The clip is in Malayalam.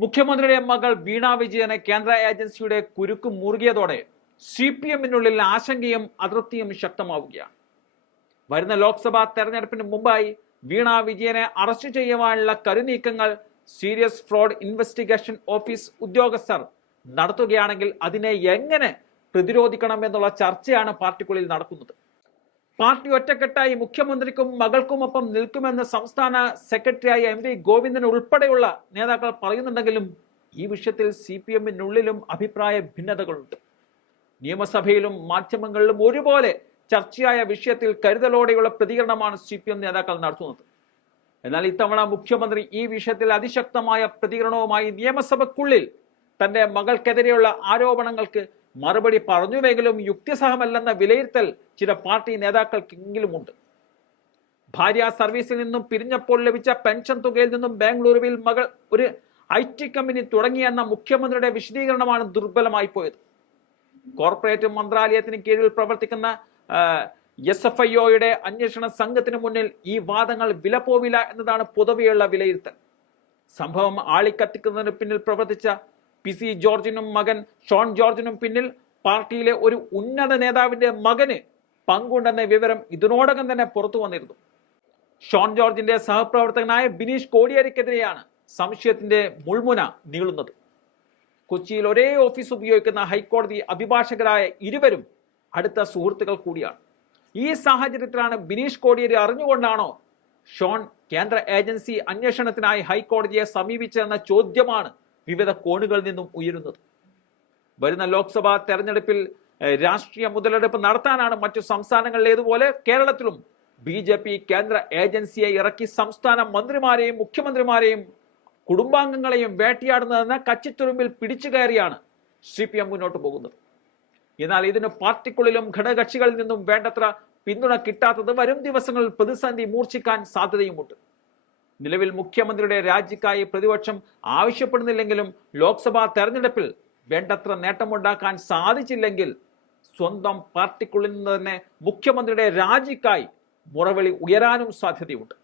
മുഖ്യമന്ത്രിയുടെ മകൾ വീണ വിജയനെ കേന്ദ്ര ഏജൻസിയുടെ കുരുക്ക് മുറുകിയതോടെ CPM-നുള്ളിൽ ആശങ്കയും അതൃപ്തിയും ശക്തമാവുകയാണ്. വരുന്ന ലോക്സഭാ തെരഞ്ഞെടുപ്പിന് മുമ്പായി വീണ വിജയനെ അറസ്റ്റ് ചെയ്യുവാനുള്ള കരുനീക്കങ്ങൾ സീരിയസ് ഫ്രോഡ് ഇൻവെസ്റ്റിഗേഷൻ ഓഫീസ് ഉദ്യോഗസ്ഥർ നടത്തുകയാണെങ്കിൽ അതിനെ എങ്ങനെ പ്രതിരോധിക്കണമെന്നുള്ള ചർച്ചയാണ് പാർട്ടിക്കുള്ളിൽ നടക്കുന്നത്. പാർട്ടി ഒറ്റക്കെട്ടായി മുഖ്യമന്ത്രിക്കും മകൾക്കുമൊപ്പം നിൽക്കുമെന്ന് സംസ്ഥാന സെക്രട്ടറിയായ MV ഗോവിന്ദൻ ഉൾപ്പെടെയുള്ള നേതാക്കൾ പറയുന്നുണ്ടെങ്കിലും ഈ വിഷയത്തിൽ CPM-നുള്ളിലും അഭിപ്രായ ഭിന്നതകളുണ്ട്. നിയമസഭയിലും മാധ്യമങ്ങളിലും ഒരുപോലെ ചർച്ചയായ വിഷയത്തിൽ കരുതലോടെയുള്ള പ്രതികരണമാണ് CPM നേതാക്കൾ നടത്തുന്നത്. എന്നാൽ ഇത്തവണ മുഖ്യമന്ത്രി ഈ വിഷയത്തിൽ അതിശക്തമായ പ്രതികരണവുമായി നിയമസഭയ്ക്കുള്ളിൽ തന്റെ മകൾക്കെതിരെയുള്ള ആരോപണങ്ങൾക്ക് മറുപടി പറഞ്ഞുവെങ്കിലും യുക്തിസഹമല്ലെന്ന വിലയിരുത്തൽ ചില പാർട്ടി നേതാക്കൾക്കെങ്കിലുമുണ്ട്. ഭാര്യ സർവീസിൽ നിന്നും പിരിഞ്ഞപ്പോൾ ലഭിച്ച പെൻഷൻ തുകയിൽ നിന്നും ബാംഗ്ലൂരുവിൽ മകൾ ഒരു IT കമ്പനി തുടങ്ങിയെന്ന മുഖ്യമന്ത്രിയുടെ വിശദീകരണമാണ് ദുർബലമായി പോയത്. കോർപ്പറേറ്റ് മന്ത്രാലയത്തിന് കീഴിൽ പ്രവർത്തിക്കുന്ന SFIOയുടെ അന്വേഷണ സംഘത്തിന് മുന്നിൽ ഈ വാദങ്ങൾ വിലപ്പോവില്ല എന്നതാണ് പൊതുവെയുള്ള വിലയിരുത്തൽ. സംഭവം ആളിക്കത്തിക്കുന്നതിന് പിന്നിൽ പ്രവർത്തിച്ച PC ജോർജിനും മകൻ ഷോൺ ജോർജിനും പിന്നിൽ പാർട്ടിയിലെ ഒരു ഉന്നത നേതാവിന്റെ മകന് പങ്കുണ്ടെന്ന വിവരം ഇതിനോടകം തന്നെ പുറത്തു വന്നിരുന്നു. ഷോൺ ജോർജിന്റെ സഹപ്രവർത്തകനായ ബിനീഷ് കോടിയേരിക്കെതിരെയാണ് സംശയത്തിന്റെ മുൾമുന നീളുന്നത്. കൊച്ചിയിൽ ഒരേ ഓഫീസ് ഉപയോഗിക്കുന്ന ഹൈക്കോടതി അഭിഭാഷകരായ ഇരുവരും അടുത്ത സുഹൃത്തുക്കൾ കൂടിയാണ്. ഈ സാഹചര്യത്തിലാണ് ബിനീഷ് കോടിയേരി അറിഞ്ഞുകൊണ്ടാണോ ഷോൺ കേന്ദ്ര ഏജൻസി അന്വേഷണത്തിനായി ഹൈക്കോടതിയെ സമീപിച്ചതെന്ന ചോദ്യമാണ് വിവിധ കോണുകളിൽ നിന്നും ഉയരുന്നത്. വരുന്ന ലോക്സഭാ തെരഞ്ഞെടുപ്പിൽ രാഷ്ട്രീയ മുതലെടുപ്പ് നടത്താനാണ് മറ്റു സംസ്ഥാനങ്ങളിലേതുപോലെ കേരളത്തിലും BJP കേന്ദ്ര ഏജൻസിയെ ഇറക്കി സംസ്ഥാന മന്ത്രിമാരെയും മുഖ്യമന്ത്രിമാരെയും കുടുംബാംഗങ്ങളെയും വേട്ടയാടുന്നതെന്ന കച്ചിത്തുരുമ്പിൽ പിടിച്ചു കയറിയാണ് CPM മുന്നോട്ട് പോകുന്നത്. എന്നാൽ ഇതിന് പാർട്ടിക്കുള്ളിലും ഘടകകക്ഷികളിൽ നിന്നും വേണ്ടത്ര പിന്തുണ കിട്ടാത്തത് വരും ദിവസങ്ങളിൽ പ്രതിസന്ധി മൂർച്ഛിക്കാൻ സാധ്യതയുമുണ്ട്. നിലവിൽ മുഖ്യമന്ത്രിയുടെ രാജിക്കായി പ്രതിപക്ഷം ആവശ്യപ്പെടുന്നില്ലെങ്കിലും ലോക്സഭാ തെരഞ്ഞെടുപ്പിൽ വേണ്ടത്ര നേട്ടമുണ്ടാക്കാൻ സാധിച്ചില്ലെങ്കിൽ സ്വന്തം പാർട്ടിക്കുള്ളിൽ നിന്ന് തന്നെ മുഖ്യമന്ത്രിയുടെ രാജിക്കായി മുറവിളി ഉയരാനും സാധ്യതയുണ്ട്.